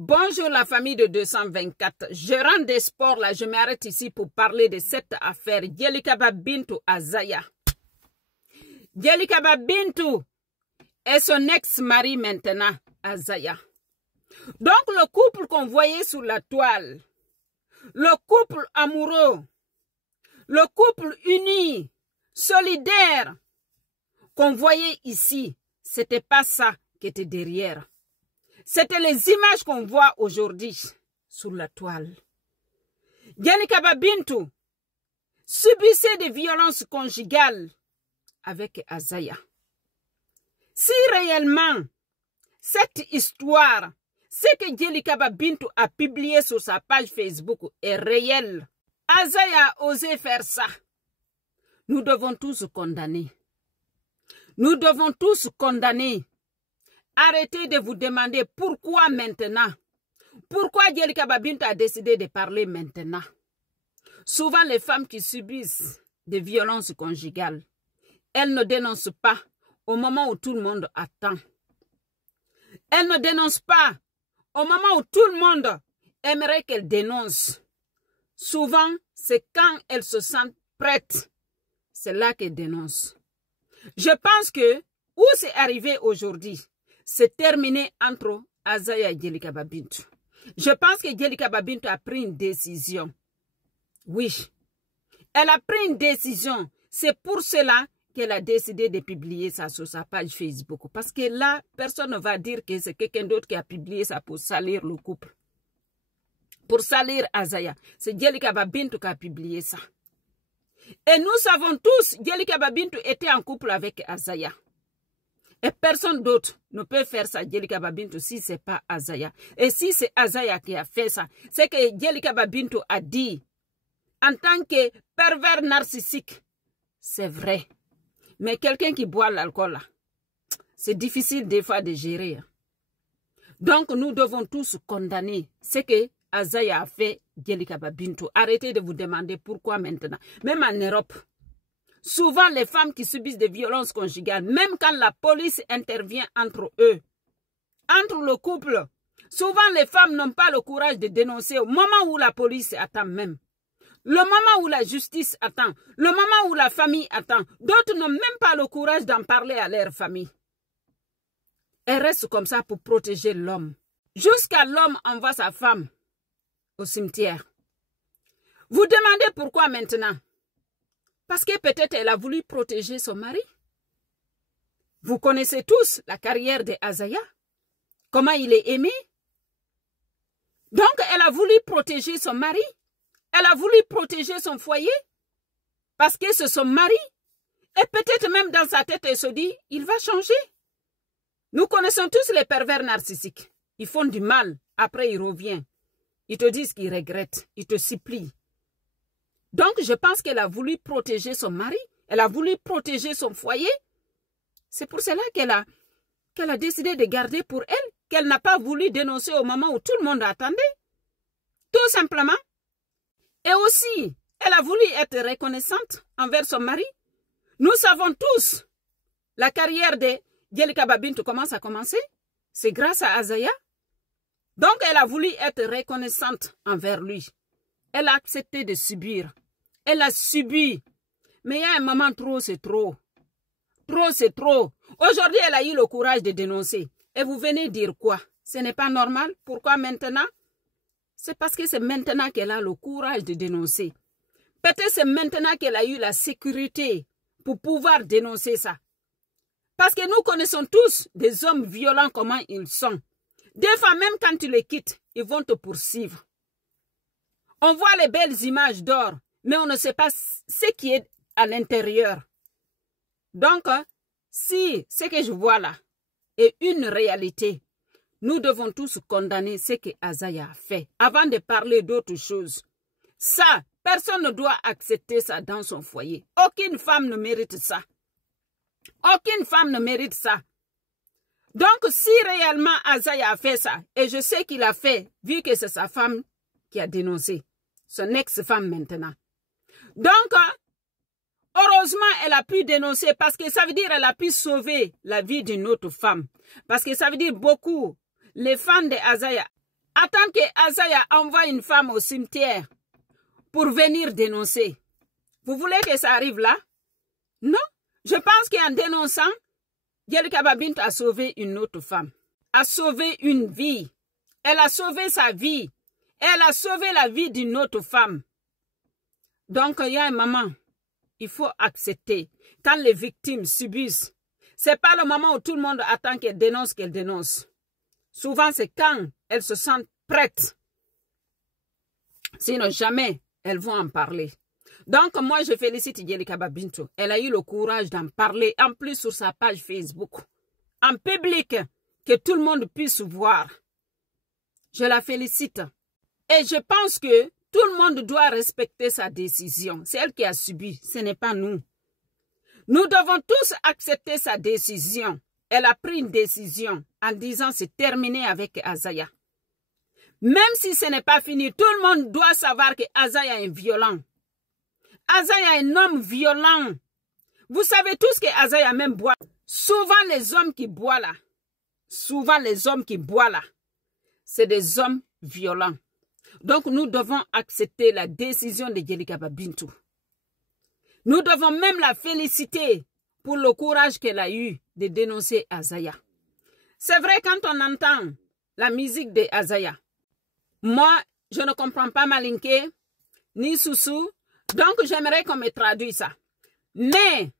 Bonjour la famille de 224. Je rends des sports là, je m'arrête ici pour parler de cette affaire. Djelikaba Bintou Azaya. Djelikaba Bintou est son ex-mari maintenant, Azaya. Donc le couple qu'on voyait sur la toile, le couple amoureux, le couple uni, solidaire, qu'on voyait ici, c'était pas ça qui était derrière. C'était les images qu'on voit aujourd'hui sur la toile. Djelikaba Bintou subissait des violences conjugales avec Azaya. Si réellement cette histoire, ce que Djelikaba Bintou a publié sur sa page Facebook est réel, Azaya a osé faire ça. Nous devons tous condamner. Nous devons tous condamner. Arrêtez de vous demander pourquoi maintenant. Pourquoi Djelikaba Bintou a décidé de parler maintenant. Souvent, les femmes qui subissent des violences conjugales, elles ne dénoncent pas au moment où tout le monde attend. Elles ne dénoncent pas au moment où tout le monde aimerait qu'elles dénoncent. Souvent, c'est quand elles se sentent prêtes. C'est là qu'elles dénoncent. Je pense que où c'est arrivé aujourd'hui, c'est terminé entre Azaya et Djelikaba Bintou. Je pense que Djelikaba Bintou a pris une décision. Oui, elle a pris une décision. C'est pour cela qu'elle a décidé de publier ça sur sa page Facebook. Parce que là, personne ne va dire que c'est quelqu'un d'autre qui a publié ça pour salir le couple. Pour salir Azaya. C'est Djelikaba Bintou qui a publié ça. Et nous savons tous, Djelikaba Bintou était en couple avec Azaya. Et personne d'autre ne peut faire ça, Djelikaba Bintou, si ce n'est pas Azaya. Et si c'est Azaya qui a fait ça, c'est que Djelikaba Bintou a dit, en tant que pervers narcissique, c'est vrai. Mais quelqu'un qui boit l'alcool, c'est difficile des fois de gérer. Donc nous devons tous condamner ce que Azaya a fait, Djelikaba Bintou. Arrêtez de vous demander pourquoi maintenant. Même en Europe, souvent, les femmes qui subissent des violences conjugales, même quand la police intervient entre eux, entre le couple, souvent les femmes n'ont pas le courage de dénoncer au moment où la police attend même. Le moment où la justice attend, le moment où la famille attend. D'autres n'ont même pas le courage d'en parler à leur famille. Elles restent comme ça pour protéger l'homme. Jusqu'à l'homme envoie sa femme au cimetière. Vous demandez pourquoi maintenant? Parce que peut-être elle a voulu protéger son mari. Vous connaissez tous la carrière de Azaya. Comment il est aimé. Donc elle a voulu protéger son mari. Elle a voulu protéger son foyer. Parce que c'est son mari. Et peut-être même dans sa tête elle se dit, il va changer. Nous connaissons tous les pervers narcissiques. Ils font du mal. Après ils reviennent. Ils te disent qu'ils regrettent. Ils te supplient. Donc, je pense qu'elle a voulu protéger son mari. Elle a voulu protéger son foyer. C'est pour cela qu'elle a décidé de garder pour elle. Qu'elle n'a pas voulu dénoncer au moment où tout le monde attendait. Tout simplement. Et aussi, elle a voulu être reconnaissante envers son mari. Nous savons tous la carrière de Djelikaba Bintou comment ça a commencé. C'est grâce à Azaya. Donc, elle a voulu être reconnaissante envers lui. Elle a accepté de subir. Elle a subi. Mais il y a un moment, trop, c'est trop. Trop, c'est trop. Aujourd'hui, elle a eu le courage de dénoncer. Et vous venez dire quoi? Ce n'est pas normal. Pourquoi maintenant? C'est parce que c'est maintenant qu'elle a le courage de dénoncer. Peut-être c'est maintenant qu'elle a eu la sécurité pour pouvoir dénoncer ça. Parce que nous connaissons tous des hommes violents, comment ils sont. Des fois, même quand tu les quittes, ils vont te poursuivre. On voit les belles images d'or, mais on ne sait pas ce qui est à l'intérieur. Donc, si ce que je vois là est une réalité, nous devons tous condamner ce que Azaya a fait avant de parler d'autres choses. Ça, personne ne doit accepter ça dans son foyer. Aucune femme ne mérite ça. Aucune femme ne mérite ça. Donc, si réellement Azaya a fait ça, et je sais qu'il a fait, vu que c'est sa femme qui a dénoncé, son ex-femme maintenant. Donc, heureusement, elle a pu dénoncer parce que ça veut dire qu'elle a pu sauver la vie d'une autre femme. Parce que ça veut dire beaucoup, les fans de Azaya Attendre que Azaya envoie une femme au cimetière pour venir dénoncer. Vous voulez que ça arrive là? Non. Je pense qu'en dénonçant, Djelikaba Bintou a sauvé une autre femme. A sauvé une vie. Elle a sauvé sa vie. Elle a sauvé la vie d'une autre femme. Donc, il y a un moment, il faut accepter. Quand les victimes subissent, ce n'est pas le moment où tout le monde attend qu'elle dénonce. Souvent, c'est quand elles se sentent prêtes. Sinon, jamais elles vont en parler. Donc, moi, je félicite Djelikaba Bintou. Elle a eu le courage d'en parler, en plus sur sa page Facebook, en public, que tout le monde puisse voir. Je la félicite. Et je pense que tout le monde doit respecter sa décision. C'est elle qui a subi, ce n'est pas nous. Nous devons tous accepter sa décision. Elle a pris une décision en disant c'est terminé avec Azaya. Même si ce n'est pas fini, tout le monde doit savoir que Azaya est violent. Azaya est un homme violent. Vous savez tous que Azaya même boit. Souvent les hommes qui boivent là, c'est des hommes violents. Donc nous devons accepter la décision de Djelikaba Bintou. Nous devons même la féliciter pour le courage qu'elle a eu de dénoncer Azaya. C'est vrai, quand on entend la musique de Azaya, moi, je ne comprends pas Malinké, ni Soussou, donc j'aimerais qu'on me traduise ça. Mais,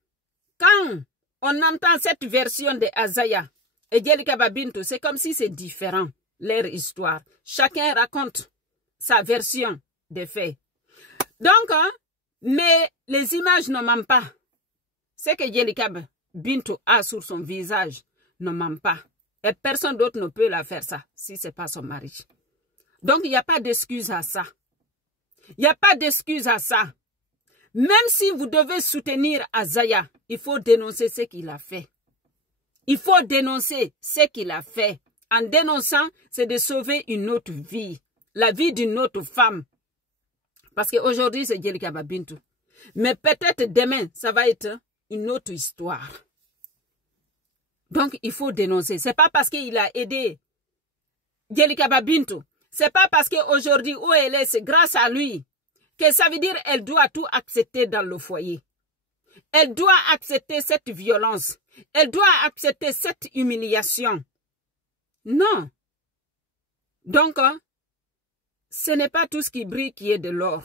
quand on entend cette version de Azaya et Djelikaba Bintou, c'est comme si c'est différent, leur histoire. Chacun raconte sa version des faits. Donc, mais les images ne mentent pas. Ce que Djelikaba Bintou a sur son visage ne ment pas. Et personne d'autre ne peut la faire ça, si ce n'est pas son mari. Donc, il n'y a pas d'excuse à ça. Il n'y a pas d'excuse à ça. Même si vous devez soutenir Azaya, il faut dénoncer ce qu'il a fait. Il faut dénoncer ce qu'il a fait. En dénonçant, c'est de sauver une autre vie. La vie d'une autre femme. Parce qu'aujourd'hui, c'est Djelikaba Bintou. Mais peut-être demain, ça va être une autre histoire. Donc, il faut dénoncer. Ce n'est pas parce qu'il a aidé Djelikaba Bintou. Ce n'est pas parce qu'aujourd'hui, où elle est, c'est grâce à lui. Que ça veut dire qu'elle doit tout accepter dans le foyer. Elle doit accepter cette violence. Elle doit accepter cette humiliation. Non. Donc, ce n'est pas tout ce qui brille qui est de l'or.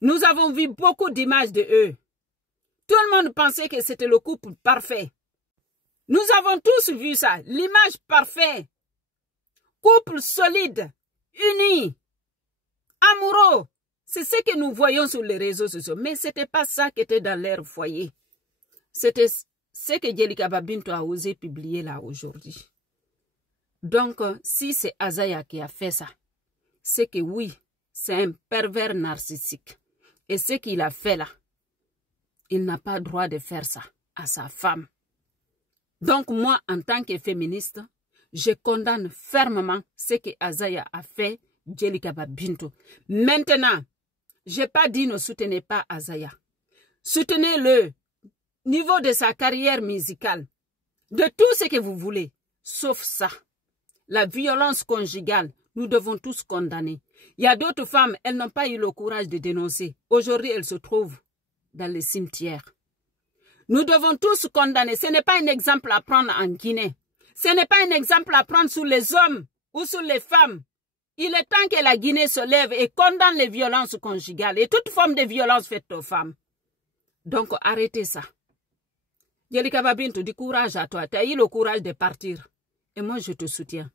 Nous avons vu beaucoup d'images de eux. Tout le monde pensait que c'était le couple parfait. Nous avons tous vu ça, l'image parfaite. Couple solide, uni, amoureux. C'est ce que nous voyons sur les réseaux sociaux. Mais ce n'était pas ça qui était dans leur foyer. C'était ce que Djelikaba Bintou a osé publier là aujourd'hui. Donc, si c'est Azaya qui a fait ça, c'est que oui, c'est un pervers narcissique. Et ce qu'il a fait là, il n'a pas le droit de faire ça à sa femme. Donc moi, en tant que féministe, je condamne fermement ce que Azaya a fait Djelikaba Bintou. Maintenant, je n'ai pas dit ne soutenez pas Azaya. Soutenez-le au niveau de sa carrière musicale, de tout ce que vous voulez, sauf ça. La violence conjugale, nous devons tous condamner. Il y a d'autres femmes, elles n'ont pas eu le courage de dénoncer. Aujourd'hui, elles se trouvent dans les cimetières. Nous devons tous condamner. Ce n'est pas un exemple à prendre en Guinée. Ce n'est pas un exemple à prendre sur les hommes ou sur les femmes. Il est temps que la Guinée se lève et condamne les violences conjugales et toute forme de violence faite aux femmes. Donc, arrêtez ça. Djelikaba Bintou, du courage à toi. Tu as eu le courage de partir. Et moi, je te soutiens.